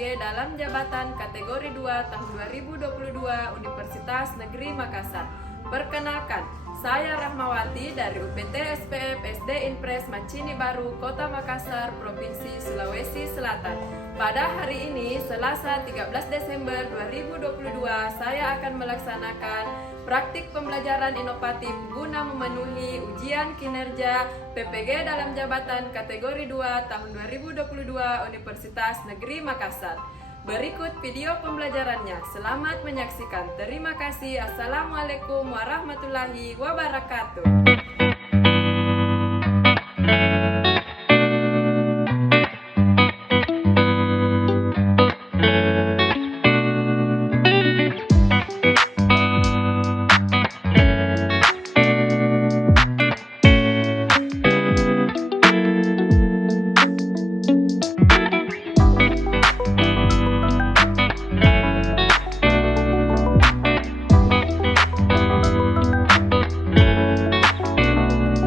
PPG dalam jabatan kategori 2 tahun 2022 Universitas Negeri Makassar. Perkenalkan, saya Rahmawati dari UPT SPF SD Inpres Macini Baru, Kota Makassar, Provinsi Sulawesi Selatan. Pada hari ini, Selasa 13 Desember 2022, saya akan melaksanakan praktik pembelajaran inovatif guna memenuhi ujian kinerja PPG dalam jabatan kategori 2 tahun 2022 Universitas Negeri Makassar. Berikut video pembelajarannya. Selamat menyaksikan. Terima kasih. Assalamualaikum warahmatullahi wabarakatuh.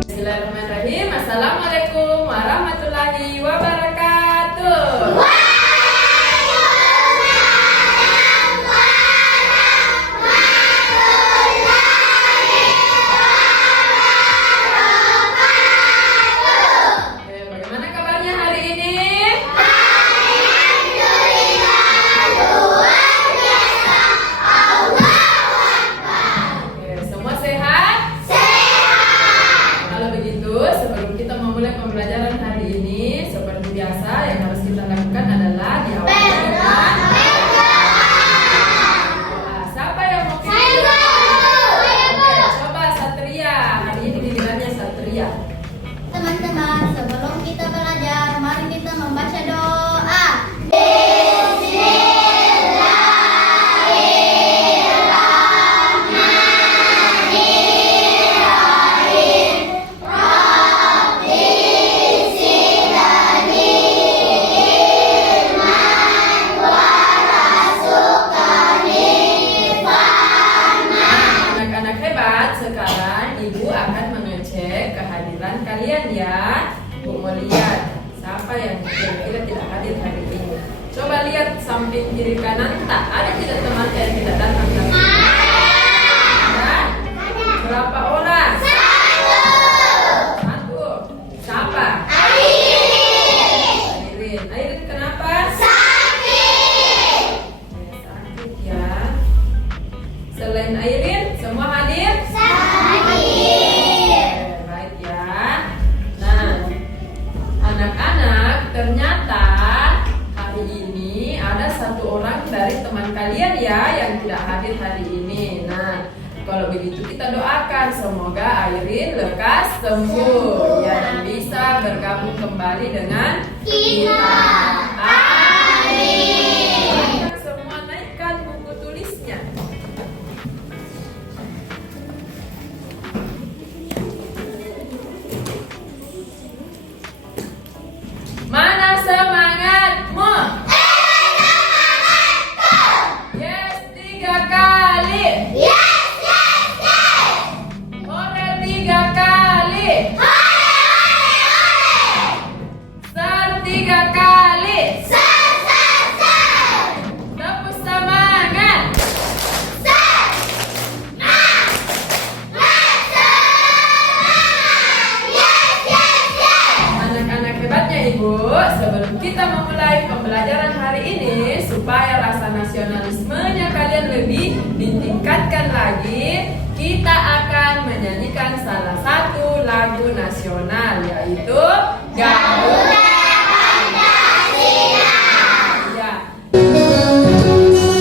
Bismillahirrahmanirrahim. Assalamualaikum warahmatullahi wabarakatuh. Bagaimana kabarnya hari ini? Semua sehat? Kalau begitu, sebelum kita memulai pembelajaran hari ini, seperti biasa yang harus kita lakukan adalah diawali dengan doa. Siapa yang mau kita? Oke, coba Satria. Hari ini gilirannya Satria. Teman-teman, sebelum kita belajar, mari kita membaca doa. Anak-anak hebat, sekarang Ibu akan mengecek kehadiran kalian ya. Bu mau lihat siapa yang kira-kira tidak hadir hari ini. Coba lihat samping kiri kanan, tak ada tidak teman yang tidak datang hari ini? Ada? Berapa orang? Satu. Siapa? Airin. Airin kenapa? Sakit ya. Selain Airin, semua hadir? Baik ya. Nah, anak-anak, ternyata hari ini ada satu orang dari teman kalian ya yang tidak hadir hari ini. Nah, kalau begitu kita doakan semoga Airin lekas sembuh dan bisa bergabung kembali dengan kita. Amin. Semua naikkan buku tulisnya. Mana semangatmu? Yes, 3 kali. Hore 3 kali. Ser 3 kali. Tepuk semangat. Anak-anak hebatnya Ibu, sebelum kita memulai pembelajaran hari ini, supaya rasa nasionalismenya kalian lebih ditingkatkan lagi, kita akan menyanyikan salah satu lagu nasional, yaitu Garuda Pancasila. Ya. Pancasila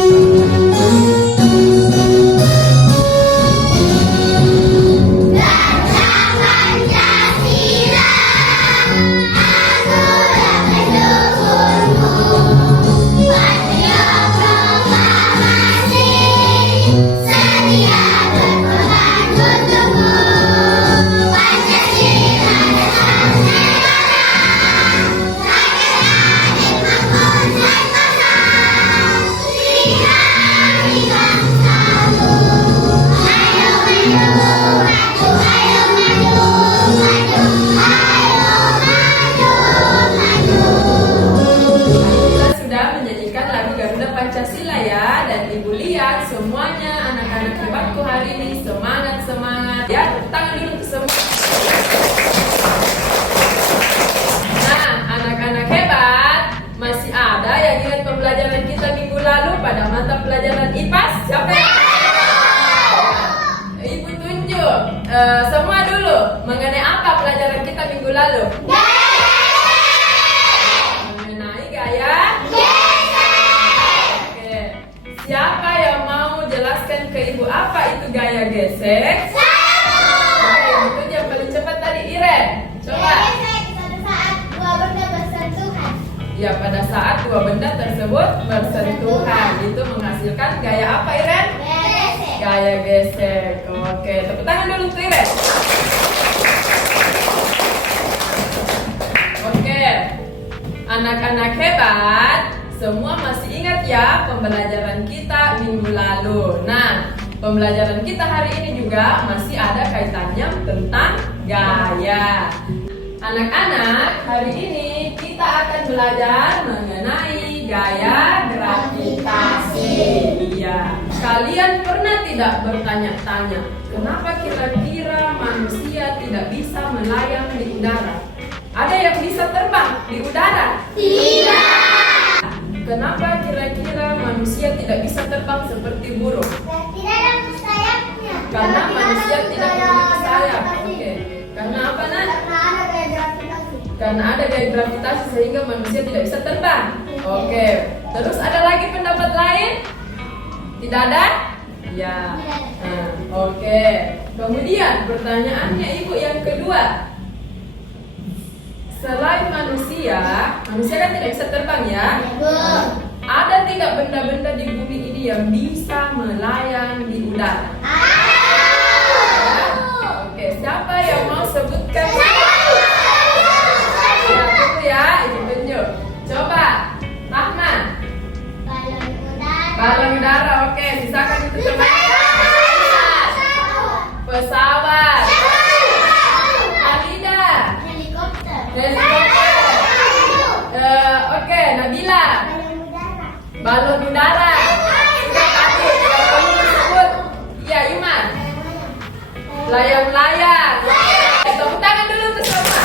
lalu? Mengenai gaya? Oke. Siapa yang mau jelaskan ke ibu apa itu gaya gesek? Oke, itu yang paling cepat tadi Iren. Coba. Ya, pada saat dua benda tersebut bersentuhan itu menghasilkan gaya apa Iren? Gaya gesek. Oke, tepuk tangan dulu untuk Iren. Oke, anak-anak hebat, semua masih ingat ya pembelajaran kita minggu lalu. Nah, pembelajaran kita hari ini juga masih ada kaitannya tentang gaya. Anak-anak, hari ini kita akan belajar mengenai gaya gravitasi. Iya. Kalian pernah tidak bertanya-tanya, kenapa kira-kira manusia tidak bisa melayang di udara? Ada yang bisa terbang di udara? Tidak. Kenapa kira-kira manusia tidak bisa terbang seperti burung? Tidak ada sayapnya. Karena manusia tidak memiliki sayap. Oke. Karena apa, Nak? Karena ada gaya gravitasi. Karena ada gaya gravitasi sehingga manusia tidak bisa terbang. Oke. Terus ada lagi pendapat lain? Tidak ada? Ya. Nah, oke. Kemudian pertanyaannya Ibu yang kedua. Selain manusia kan tidak bisa terbang ya? Ada tidak benda-benda di bumi ini yang bisa melayang di udara? Oke, siapa yang mau sebutkan? Ya, tunggu ya, ini tunjuk. Coba, Rahman. Balon udara, oke. Sisakan itu teman-teman. Pesawat. Halida. Helikopter. Oke, Nabila. Balon udara. Sudah tadi yang kamu sebut. Iya, Iman. Layang-layang. Tepuk tangan dulu untuk semua.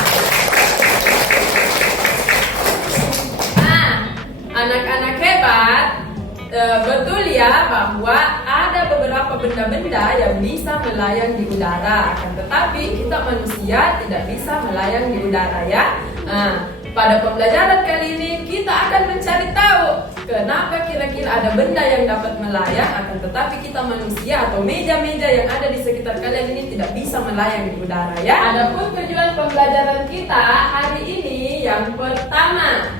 Nah, anak-anak hebat, betul ya bahwa ada beberapa benda-benda yang bisa melayang di udara. Akan tetapi kita manusia tidak bisa melayang di udara ya. Nah, pada pembelajaran kali ini kita akan mencari tahu kenapa kira-kira ada benda yang dapat melayang, akan tetapi kita manusia atau meja-meja yang ada di sekitar kalian ini tidak bisa melayang di udara ya. Adapun tujuan pembelajaran kita hari ini yang pertama,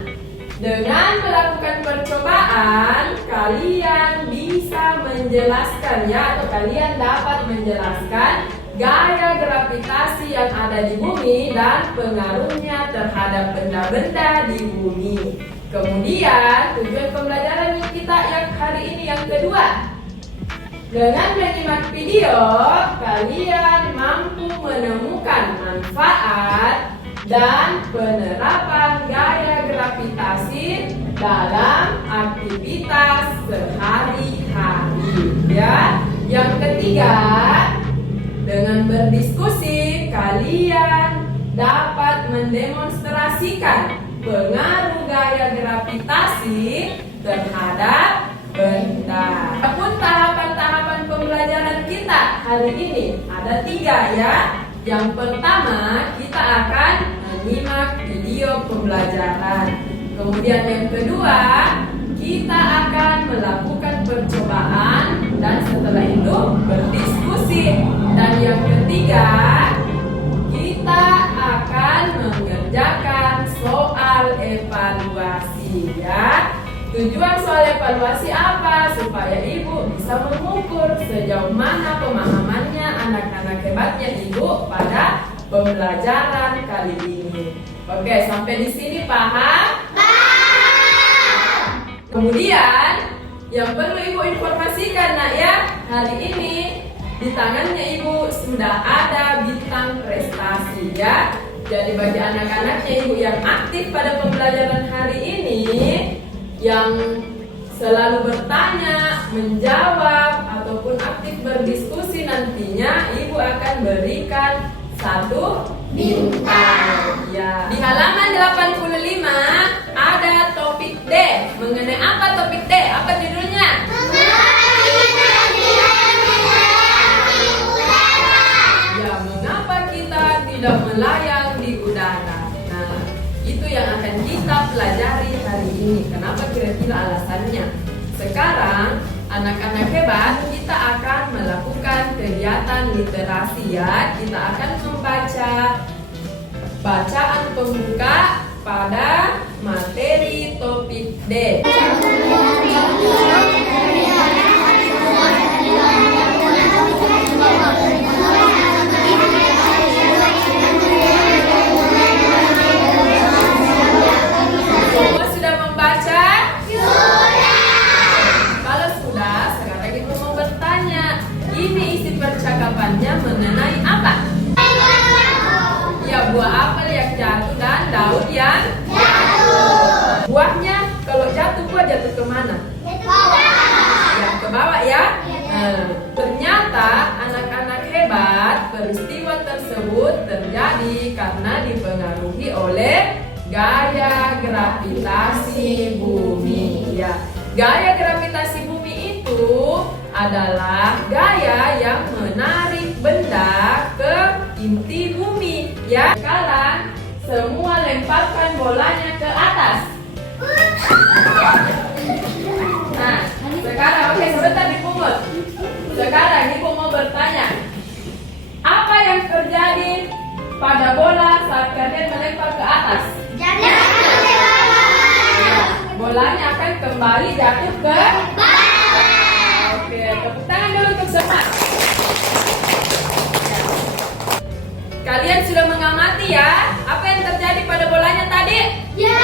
dengan melakukan percobaan kalian bisa menjelaskan ya, atau kalian dapat menjelaskan gaya gravitasi yang ada di bumi dan pengaruhnya terhadap benda-benda di bumi. Kemudian tujuan pembelajaran kita yang hari ini yang kedua, dengan menyimak video kalian mampu menemukan manfaat dan penerapan gaya gravitasi dalam aktivitas sehari-hari ya. Yang ketiga, dengan berdiskusi kalian dapat mendemonstrasikan pengaruh gaya gravitasi terhadap benda. Adapun tahapan-tahapan pembelajaran kita hari ini ada 3 ya. Yang pertama, kita akan menyimak video pembelajaran. Kemudian yang kedua, kita akan melakukan percobaan dan setelah itu berdiskusi. Dan yang ketiga, kita akan mengerjakan soal evaluasi ya. Tujuan soal evaluasi apa? Supaya ibu bisa mengukur sejauh mana pemahamannya anak-anak hebatnya ibu pada pembelajaran kali ini. Oke, sampai di sini paham? Kemudian yang perlu ibu informasikan nak ya, hari ini di tangannya ibu sudah ada bintang prestasi ya. Jadi bagi anak-anaknya ibu yang aktif pada pembelajaran hari ini, yang selalu bertanya, menjawab, ataupun aktif berdiskusi, nantinya ibu akan berikan 1 bintang ya. Di halaman 85 ada topik D. Mengenai apa topik D? Apa judulnya? Ya, mengapa kita tidak melayang di udara? inilah alasannya. Sekarang anak-anak hebat, kita akan melakukan kegiatan literasi ya. Kita akan membaca bacaan pembuka pada materi topik D. Semua sudah membaca? Sudah. Kalau sudah, sekarang ibu mau bertanya. Ini isi percakapannya mengenai apa? Ya, buah apel yang jatuh dan daun yang jatuh. Buahnya kalau jatuh, buah jatuh kemana? Ya, ke bawah ya. Ternyata anak-anak hebat, peristiwa tersebut terjadi karena dipengaruhi oleh gaya gravitasi bumi. Ya, gaya gravitasi bumi itu adalah gaya yang menarik benda ke inti bumi. Ya, sekarang semua lemparkan bolanya ke atas. Nah, sekarang oke, sebentar dipungut. Sekarang ibu mau bertanya, apa yang terjadi pada bola saat kalian melempar ke atas? Bolanya akan kembali jatuh ke bawah. Oke, tepuk tangan dulu untuk semua. Kalian sudah mengamati ya, apa yang terjadi pada bolanya tadi? Ya,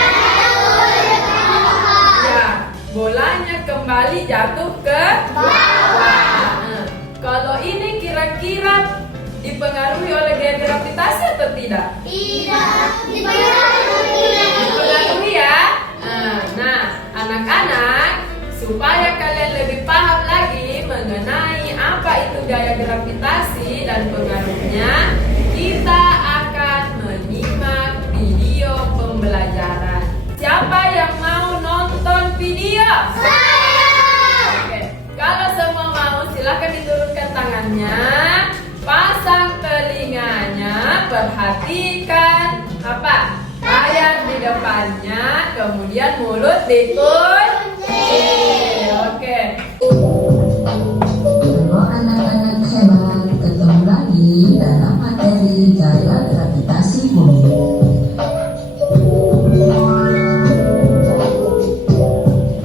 bolanya kembali jatuh ke bawah. Kalau ini kira-kira dipengaruhi oleh gaya gravitasi atau tidak? Tidak. Dipengaruhi ya. Nah, anak-anak, supaya kalian lebih paham lagi mengenai apa itu gaya gravitasi dan pengaruhnya, kita akan menyimak video pembelajaran. Siapa yang mau nonton video? Oke, kalau semua mau, silakan diturunkan tangannya, pasang telinganya, perhatikan apa? Layar di depannya, kemudian mulut dikunci. Oke. Halo anak-anak hebat, ketemu lagi dalam materi gaya gravitasi bumi.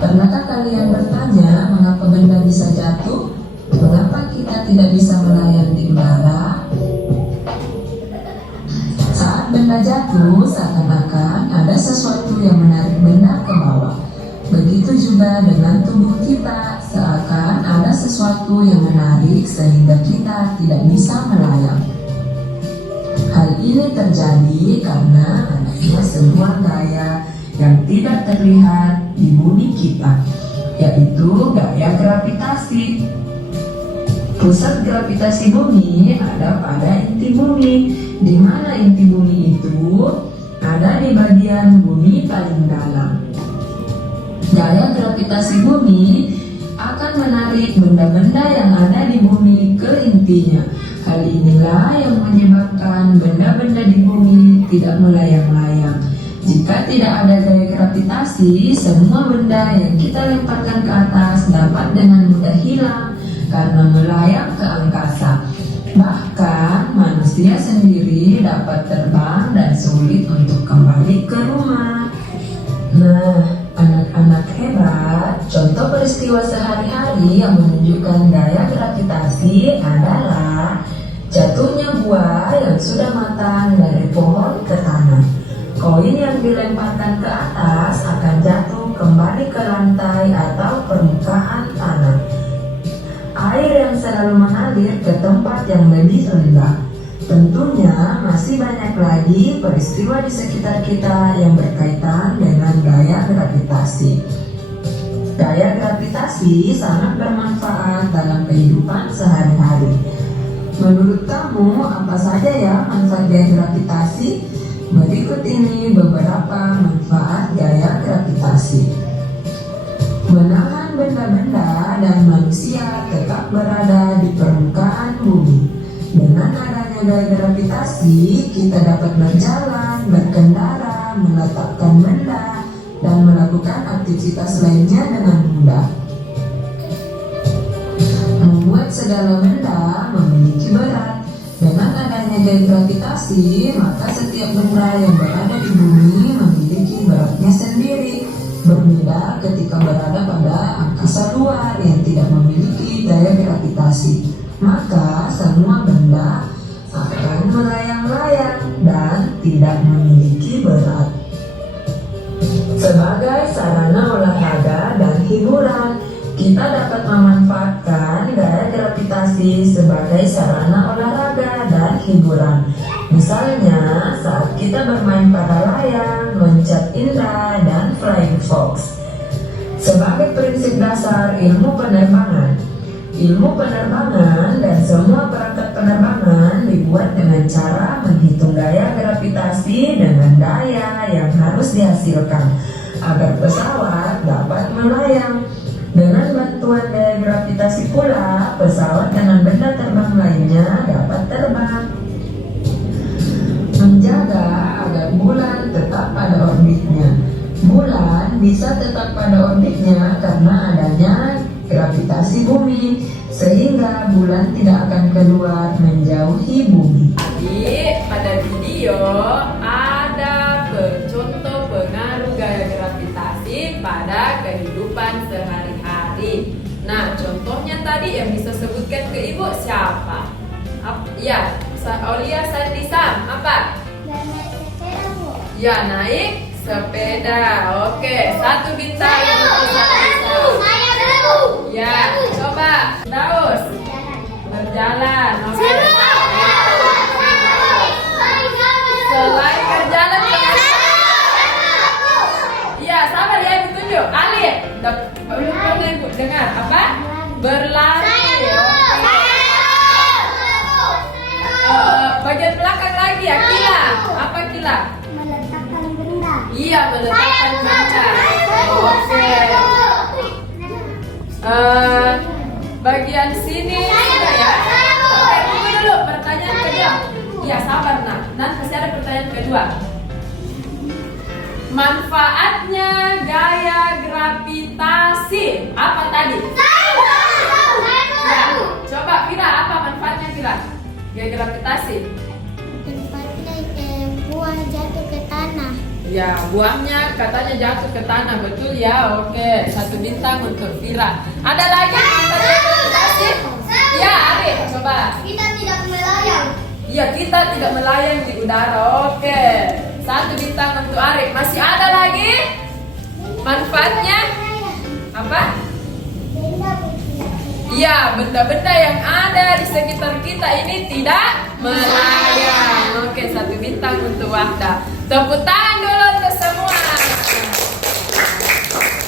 Pernahkah kalian bertanya mengapa benda bisa jatuh? Mengapa kita tidak bisa melayang di udara? Saat benda jatuh, seakan-akan ada sesuatu yang menarik benda ke bawah. Begitu juga dengan tubuh kita, seakan ada sesuatu yang menarik sehingga kita tidak bisa melayang. Hal ini terjadi karena adanya sebuah gaya yang tidak terlihat di bumi kita, yaitu gaya gravitasi. Pusat gravitasi bumi ada pada inti bumi, di mana inti bumi itu ada di bagian bumi paling dalam. Gaya gravitasi bumi akan menarik benda-benda yang ada di bumi ke intinya. Hal inilah yang menyebabkan benda-benda di bumi tidak melayang-layang. Jika tidak ada gaya gravitasi, semua benda yang kita lemparkan ke atas dapat dengan mudah hilang karena melayang ke angkasa. Bahkan manusia sendiri dapat terbang dan sulit untuk kembali ke rumah. Nah, anak-anak hebat, contoh peristiwa sehari-hari yang menunjukkan gaya gravitasi adalah jatuhnya buah yang sudah matang dari pohon ke tanah. Koin yang dilemparkan ke atas akan jatuh kembali ke lantai atau permukaan tanah. Air yang selalu mengalir ke tempat yang lebih rendah. Tentunya masih banyak lagi peristiwa di sekitar kita yang berkaitan dengan gaya gravitasi. Gaya gravitasi sangat bermanfaat dalam kehidupan sehari-hari. Menurut kamu, apa saja ya manfaat gaya gravitasi? Berikut ini beberapa manfaat gaya gravitasi. Menahan benda-benda dan manusia tetap berada di permukaan bumi. Dengan adanya gaya gravitasi, kita dapat berjalan, berkendara, meletakkan benda, dan melakukan aktivitas lainnya dengan mudah. Membuat segala benda memiliki berat. Dengan adanya gaya gravitasi, maka setiap benda yang berada di bumi memiliki beratnya sendiri. Berbeda ketika berada pada angkasa luar yang tidak memiliki gaya gravitasi. Maka semua benda akan melayang-layang dan tidak memiliki berat. Sebagai sarana olahraga dan hiburan, kita dapat memanfaatkan gaya gravitasi sebagai sarana olahraga dan hiburan. Misalnya, saat kita bermain pada layang, loncat indah, dan flying fox. Sebagai prinsip dasar ilmu penerbangan dan semua perangkat penerbangan dibuat dengan cara menghitung gaya gravitasi dengan daya yang harus dihasilkan agar pesawat dapat melayang. Dengan bantuan gaya gravitasi pula, pesawat dengan benda terbang lainnya dapat terbang. Menjaga agar bulan tetap pada orbitnya. Bulan bisa tetap pada orbitnya karena adanya gravitasi bumi, sehingga bulan tidak akan keluar menjauhi bumi. Jadi pada video ada contoh pengaruh gaya gravitasi pada kehidupan sehari-hari. Nah, contohnya tadi yang bisa sebutkan ke ibu siapa? Ya, Aulia Sandi Sam. Apa? Dan naik sepeda, Bu. Ya, naik sepeda. Oke, 1 bintang Saya untuk Sandi Sam. baru. Ya, coba Daus berjalan. Oke. Selain berjalan, iya sabar ya, ibu tunjuk. Alif, belum pernah ibu dengar apa? Berlari. Bagian belakang lagi ya, Kila. Apa Kila? Meletakkan benda. Iya, meletakkan benda. Oke. Bagian sini sudah ya. Oke, tunggu dulu pertanyaan kedua. Iya sabar nak. Nanti masih ada pertanyaan kedua. Manfaatnya gaya gravitasi apa tadi? Ya, coba Vira, apa manfaatnya Vira? Gaya gravitasi. Tempatnya buah jatuh ke tanah. Ya, buahnya katanya jatuh ke tanah, betul ya? Oke, 1 bintang untuk Vira. Ada lagi manfaat gaya gravitasi? Ya, Ari, coba. Kita tidak melayang. Ya, kita tidak melayang di udara. Oke, 1 bintang untuk Ari. Masih ada lagi manfaatnya? Apa? Benda Ya, benda-benda yang ada di sekitar kita ini tidak melayang. Oke, 1 bintang untuk Wahda. Tepuk tangan dulu untuk semua.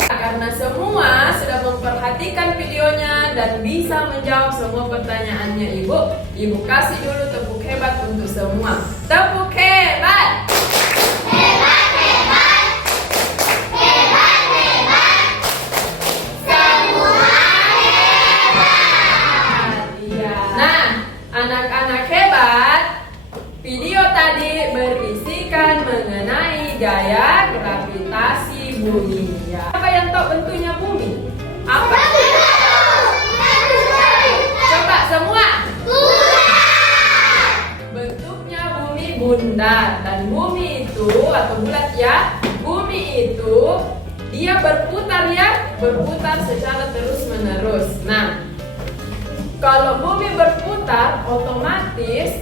Karena semua sudah memperhatikan videonya dan bisa menjawab semua pertanyaannya Ibu kasih dulu tepuk hebat untuk semua. Tepuk hebat. Anak-anak hebat, video tadi berisikan mengenai gaya gravitasi bumi. Ya. Apa yang tahu bentuknya bumi? Apa? Coba semua. Bentuknya bumi bundar, dan bumi itu atau bulat ya, bumi itu dia berputar ya, berputar secara terus menerus. Nah, kalau bumi berputar, otomatis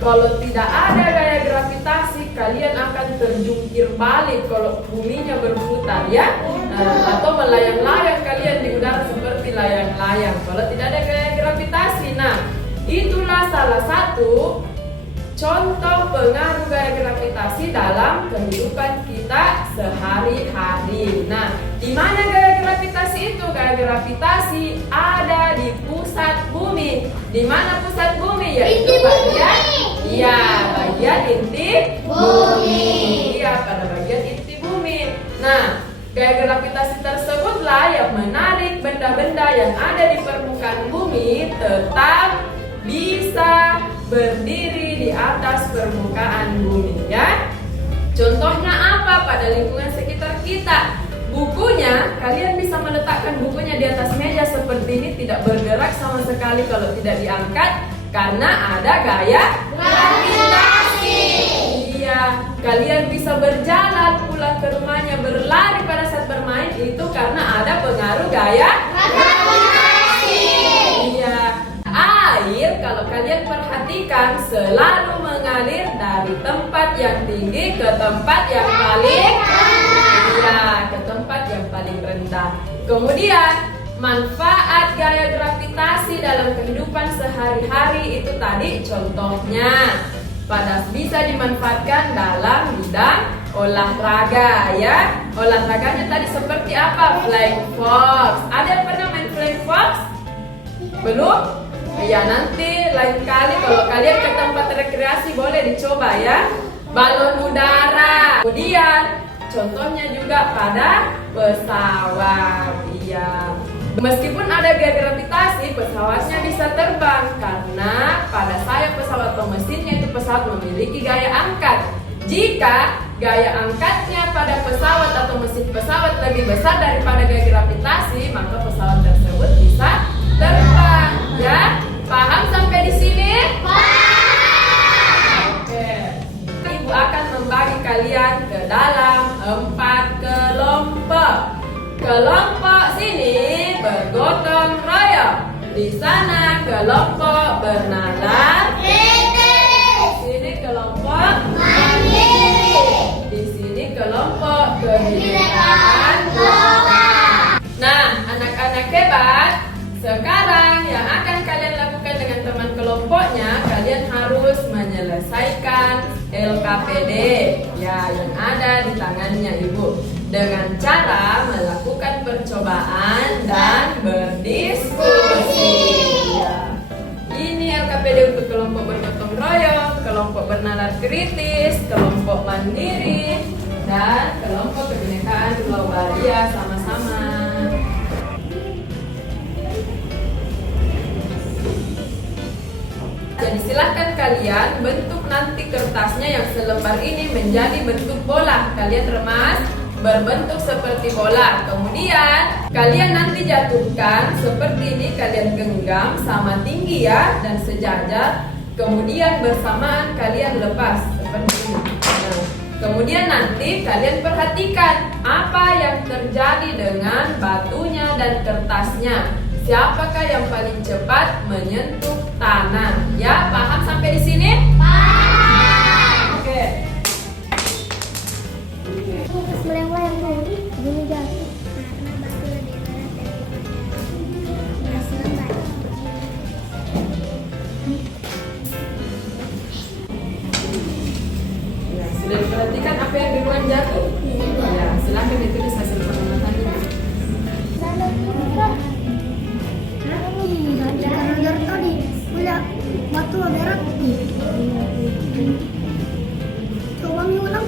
kalau tidak ada gaya gravitasi, kalian akan terjungkir balik kalau buminya berputar ya. Atau melayang-layang kalian di udara seperti layang-layang kalau tidak ada gaya gravitasi. Nah, itulah salah satu contoh pengaruh gaya gravitasi dalam kehidupan kita sehari-hari. Nah, di mana gaya gravitasi itu? Gaya gravitasi ada di pusat bumi. Di mana pusat bumi? Yaitu bagian, iya, bagian inti bumi. Iya, pada bagian inti bumi. Nah, gaya gravitasi tersebutlah yang menarik benda-benda yang ada di permukaan bumi tetap bisa berdiri di atas permukaan bumi ya. Contohnya apa pada lingkungan sekitar kita? Bukunya, kalian bisa meletakkan bukunya di atas meja seperti ini, tidak bergerak sama sekali kalau tidak diangkat karena ada gaya gravitasi. Iya, kalian bisa berjalan pulang ke rumahnya, berlari pada saat bermain, itu karena ada pengaruh gaya gravitasi. Iya, air kalau kalian perhatikan selalu mengalir dari tempat yang tinggi ke tempat yang paling ke tempat yang paling rendah. Kemudian manfaat gaya gravitasi dalam kehidupan sehari-hari itu tadi contohnya bisa dimanfaatkan dalam bidang olahraga ya. Olahraganya tadi seperti apa? Flying fox. Ada yang pernah main flying fox? Belum? Ya nanti lain kali kalau kalian ke tempat rekreasi boleh dicoba ya. Balon udara. Kemudian contohnya juga pada pesawat. Iya. Meskipun ada gaya gravitasi, pesawatnya bisa terbang karena pada sayap pesawat atau mesinnya itu pesawat memiliki gaya angkat. Jika gaya angkatnya pada pesawat atau mesin pesawat lebih besar daripada gaya gravitasi, maka pesawat tersebut bisa terbang. Ya, paham sampai di sini? Oke. Ibu akan membagi kalian ke dalam 4 kelompok. Kelompok sini bergotong royong. Di sana kelompok bernalar kritis. Sini kelompok mandiri. Di sini kelompok kebinekaan lokal. Nah, anak-anak hebat, sekarang yang akan kalian lakukan dengan teman kelompoknya, kalian harus menyelesaikan LKPD ya yang ada di tangannya Ibu dengan cara melakukan percobaan dan berdiskusi. Ya. Ini LKPD untuk kelompok bergotong royong, kelompok bernalar kritis, kelompok mandiri, dan kelompok kebinekaan global. Ya, sama-sama. Jadi silahkan kalian bentuk nanti kertasnya yang selembar ini menjadi bentuk bola. Kalian remas berbentuk seperti bola. Kemudian kalian nanti jatuhkan seperti ini, kalian genggam sama tinggi ya dan sejajar. Kemudian bersamaan kalian lepas seperti ini. Nah, kemudian nanti kalian perhatikan apa yang terjadi dengan batunya dan kertasnya. Siapakah yang paling cepat menyentuh tanah? Ya, paham sampai di sini? Paham. Oke. Melayang-layang dulu, bunyi jatuh. Ya, sudah diperhatikan apa yang duluan jatuh? Ya, silakan ditulis hasil pengamatan. Dari tadi punya batu merah. Coba ulang.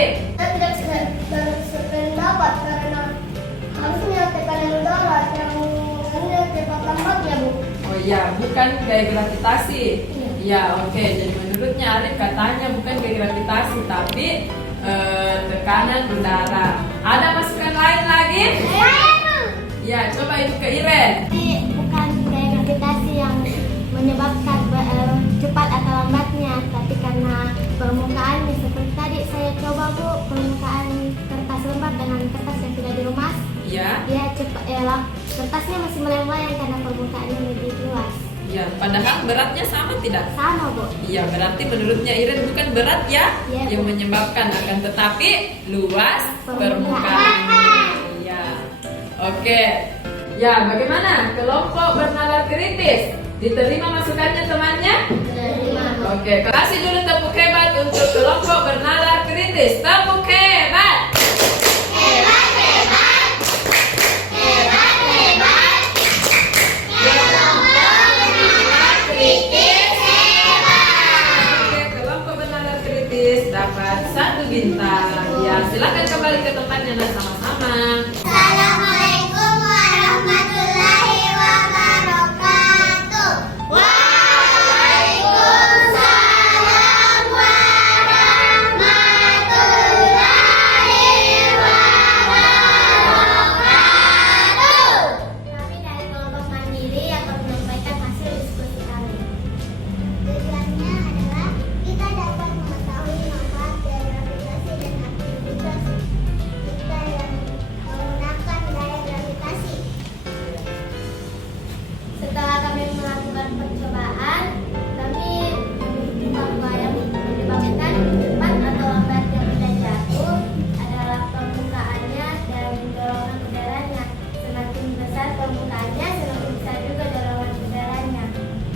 Arif? Saya tidak sependapat karena harusnya tekanan udara yang cepat lambatnya, Bu. Oh iya, bukan gaya gravitasi. Iya. Ya, oke. Jadi menurutnya Arif katanya bukan gaya gravitasi, tapi tekanan udara. Ada masukan lain lagi? Ya, coba itu ke Iren. Tapi bukan gaya gravitasi yang menyebabkan cepat atau lambatnya, tapi karena permukaannya seperti tadi saya coba, Bu, permukaan kertas lembar dengan kertas yang sudah diremas, Ya. dia cepat kertasnya masih melayang-layang karena permukaannya lebih luas. Ya, padahal beratnya sama tidak? Sama, Bu. Iya, berarti menurutnya Iren bukan berat ya, Iya, yang Bu. menyebabkan akan tetapi luas Permukaan. permukaan. Iya. Oke. Ya, bagaimana kelompok bernalar kritis? Diterima masukannya temannya? Terima. Oke, kasih dulu tepuk hebat untuk kelompok bernalar kritis. Tepuk hebat. Oke, kelompok bernalar kritis dapat 1 bintang. Ya, silakan kembali ke tempatnya dan sama-sama. Assalamualaikum warahmatullahi wabarakatuh. Waalaikumsalam warahmatullahi wabarakatuh. Kami dari kelompok mandiri akan menyampaikan hasil diskusi kami. Tujuannya adalah kita dapat mengetahui manfaat dari gravitasi dan aktivitas kita yang menggunakan gaya gravitasi. Setelah kami melakukan percobaan, kami bahwa yang menyebabkan cepat atau lambatnya benda jatuh adalah permukaannya dan dorongan udaranya. Semakin besar permukaannya, semakin besar juga dorongan udaranya.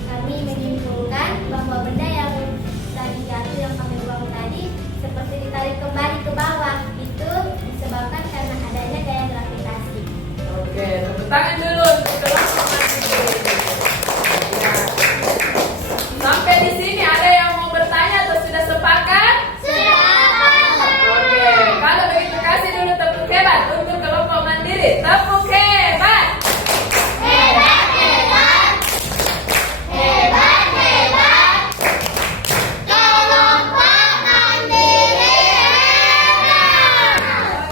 Kami menyimpulkan bahwa benda yang tadi jatuh yang kami buang tadi seperti ditarik kembali ke bawah. Itu disebabkan karena adanya gaya gravitasi. Oke, tepuk tangan dulu untuk kelompok mandiri. Ya. Sampai di sini ada yang mau bertanya atau sudah sepakat? Oke, kalau begitu kasih dulu tepuk hebat untuk kelompok mandiri. Tepuk hebat.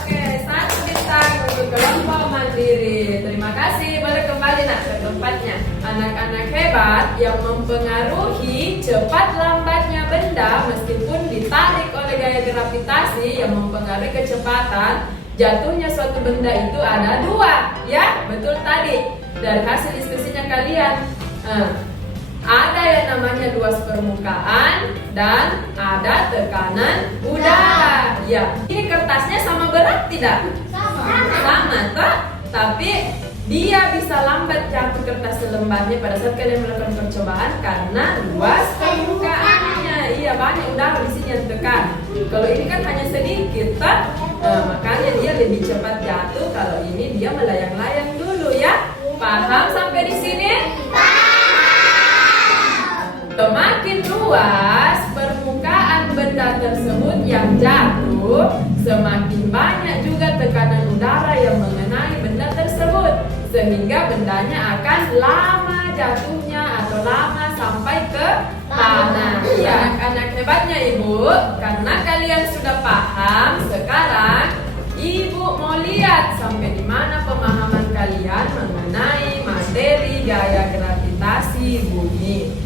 Oke, 1 bintang untuk kelompok mandiri. Terima kasih. Boleh kembali nak ke tempatnya. Anak-anak hebat yang mempengaruhi cepat lambatnya benda meskipun ditarik oleh gaya gravitasi yang mempengaruhi kecepatan jatuhnya suatu benda itu ada 2. Ya, betul tadi. Dari hasil diskusinya kalian. Ada yang namanya luas permukaan dan ada tekanan udara. Ya, ini kertasnya sama berat tidak? Sama, toh? Tapi dia bisa lambat jatuh kertas selembarnya pada saat kalian melakukan percobaan karena luas permukaannya. Iya, banyak udara di sini yang tekan. Kalau ini kan hanya sedikit, toh? Makanya dia lebih cepat jatuh. Kalau ini dia melayang-layang dulu ya. Paham sampai di sini? Semakin luas permukaan benda tersebut yang jatuh, semakin banyak juga tekanan udara yang mengenai benda tersebut, sehingga bendanya akan lama jatuhnya atau lama sampai ke tanah. Ya, anak hebatnya Ibu, karena kalian sudah paham, sekarang Ibu mau lihat sampai di mana pemahaman kalian mengenai materi gaya gravitasi bumi.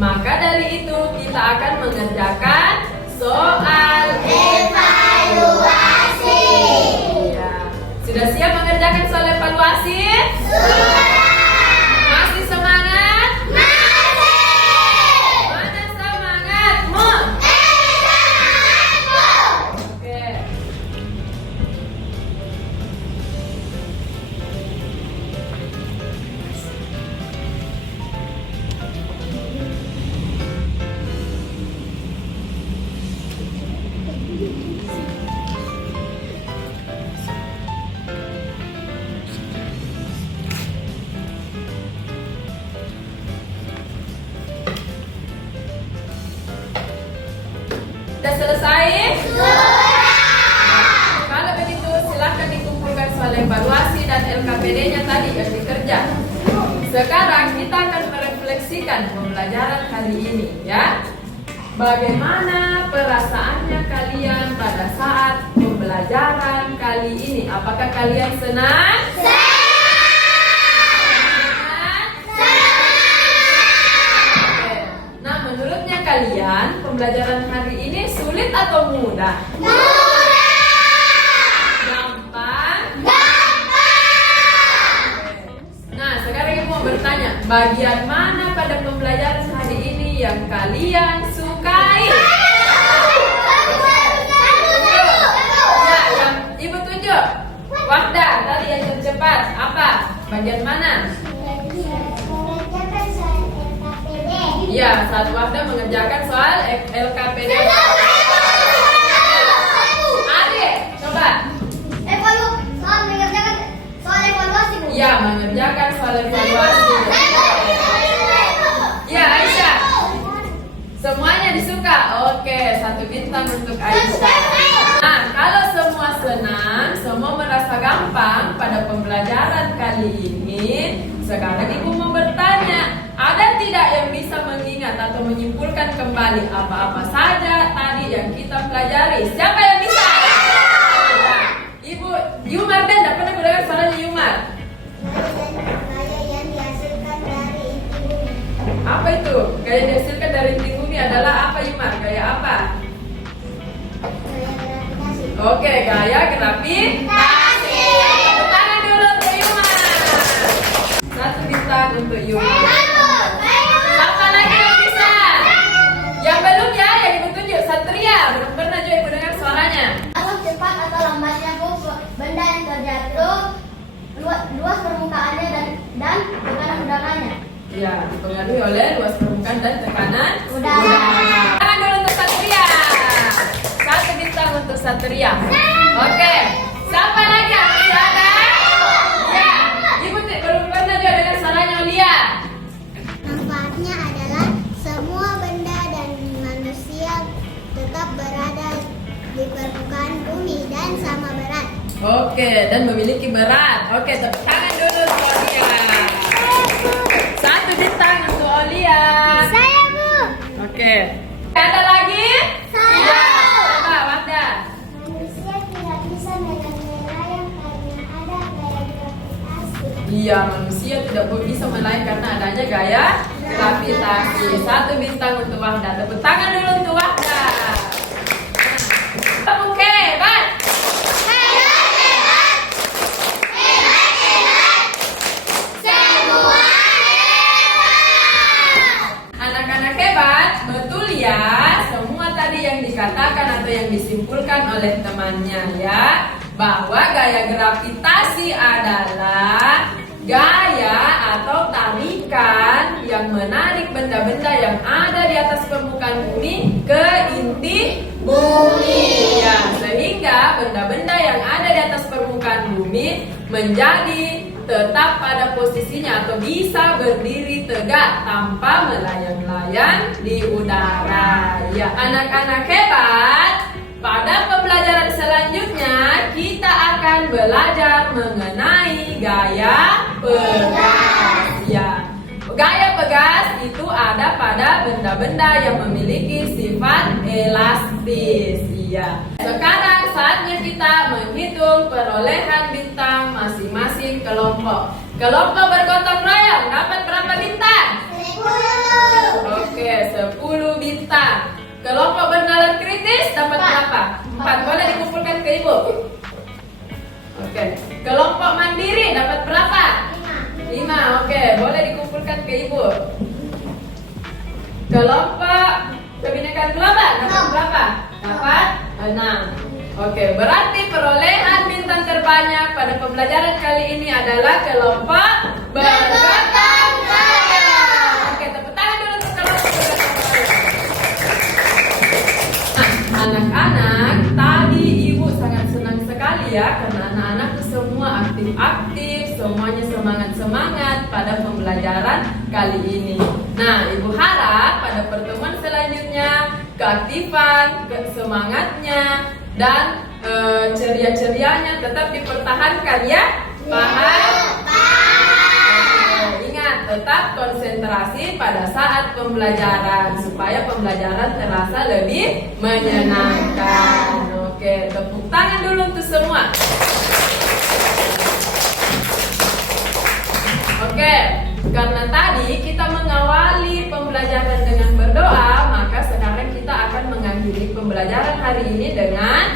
Maka dari itu kita akan mengerjakan soal evaluasi. Ya. Sudah siap mengerjakan soal evaluasi? Sudah. Masih semangat? Masih. Mana semangatmu? Semangatmu. Oke. pembelajaran hari ini ya. Bagaimana perasaannya kalian pada saat pembelajaran kali ini? Apakah kalian senang? Nah, menurutnya kalian pembelajaran hari ini sulit atau mudah? Gampang? Nah, sekarang ibu mau bertanya, bagian mana pada pembelajaran hari ini yang kalian sukai? Ya, yang ibu tunjuk. Wahda, tadi yang tercepat. Apa? Bagian mana? Ya, saat Wahda mengerjakan soal LKPD. Adik, coba. Ya, mengerjakan soal evaluasi. Ya, Aisyah. Semuanya disuka. Oke, 1 bintang untuk Aisyah. Nah, kalau semua senang, semua merasa gampang pada pembelajaran kali ini, sekarang ibu mau bertanya, ada tidak yang bisa mengingat atau menyimpulkan kembali apa-apa saja tadi yang kita pelajari? Siapa yang bisa? Ya, Ibu Yumar dan tidak pernah mendengar suaranya Yumar. Apa itu? Gaya dihasilkan dari inti bumi adalah apa Yumar? Gaya apa? Oke, gaya gravitasi. Tepuk tangan dulu untuk Yumar. 1 bintang untuk Yumar. Siapa lagi yang bisa? Yang belum ya, yang ibu tunjuk Satria. Belum pernah juga ibu dengar suaranya. Kalau cepat atau lambatnya benda yang terjatuh, luas permukaannya dan tekanan udaranya. Ya, dipengaruhi oleh luas permukaan dan tekanan Udara. Tangan dulu untuk Satria. 1 bintang untuk Satria. Oke, siapa lagi yang masih ada? Ya, ibu belum pernah juga dengar suaranya Olia. Manfaatnya adalah semua benda dan manusia tetap berada di permukaan bumi dan sama berat. Oke, dan memiliki berat. Oke, tepuk tangan dulu untuk Olia. 1 bintang untuk Olia. Saya, Bu. Oke. Ada lagi? Saya. Ya, coba Wanda. Manusia tidak bisa melayang karena ada gaya gravitasi. Iya, manusia tidak bisa melayang karena adanya gaya gravitasi. 1 bintang untuk Wahda. Tepuk tangan dulu untuk Wahda. Oke, hebat. Anak-anak hebat, betul ya. Semua tadi yang dikatakan atau yang disimpulkan oleh temannya ya, bahwa gaya gravitasi adalah gaya atau tarikan yang menarik benda-benda yang ada di atas permukaan bumi ke inti bumi ya, sehingga benda-benda yang ada di atas permukaan bumi menjadi tetap pada posisinya atau bisa berdiri tegak tanpa melayang-layang di udara. Ya, anak-anak hebat, pada pembelajaran selanjutnya kita akan belajar mengenai gaya pegas. Ya, gaya pegas itu ada pada benda-benda yang memiliki sifat elastis. Ya. Sekarang saatnya kita menghitung perolehan bintang masing-masing kelompok. Kelompok bergotong royong dapat berapa bintang? 10. Oke, 10 bintang. Kelompok bernalar kritis dapat berapa? 4. Boleh dikumpulkan ke ibu. Oke. Kelompok mandiri dapat berapa? 5. Oke, boleh dikumpulkan ke ibu. Kelompok kebinekaan kelompok dapat berapa? Dapat 6. Oke, berarti perolehan bintang terbanyak pada pembelajaran kali ini adalah kelompok bergotong royong. Oke, tepuk tangan dulu untuk kelompok bergotong royong. Nah, anak-anak, tadi ibu sangat senang sekali ya, karena anak-anak semua aktif-aktif, semuanya semangat-semangat pada pembelajaran kali ini. Nah, ibu harap pada pertemuan selanjutnya keaktifan, semangatnya, dan ceria-cerianya tetap dipertahankan ya. Paham? Oke, ingat tetap konsentrasi pada saat pembelajaran supaya pembelajaran terasa lebih menyenangkan. Oke, tepuk tangan dulu untuk semua. Oke, karena tadi kita mengawali pembelajaran dengan berdoa, maka sekarang kita akan mengakhiri pembelajaran hari ini dengan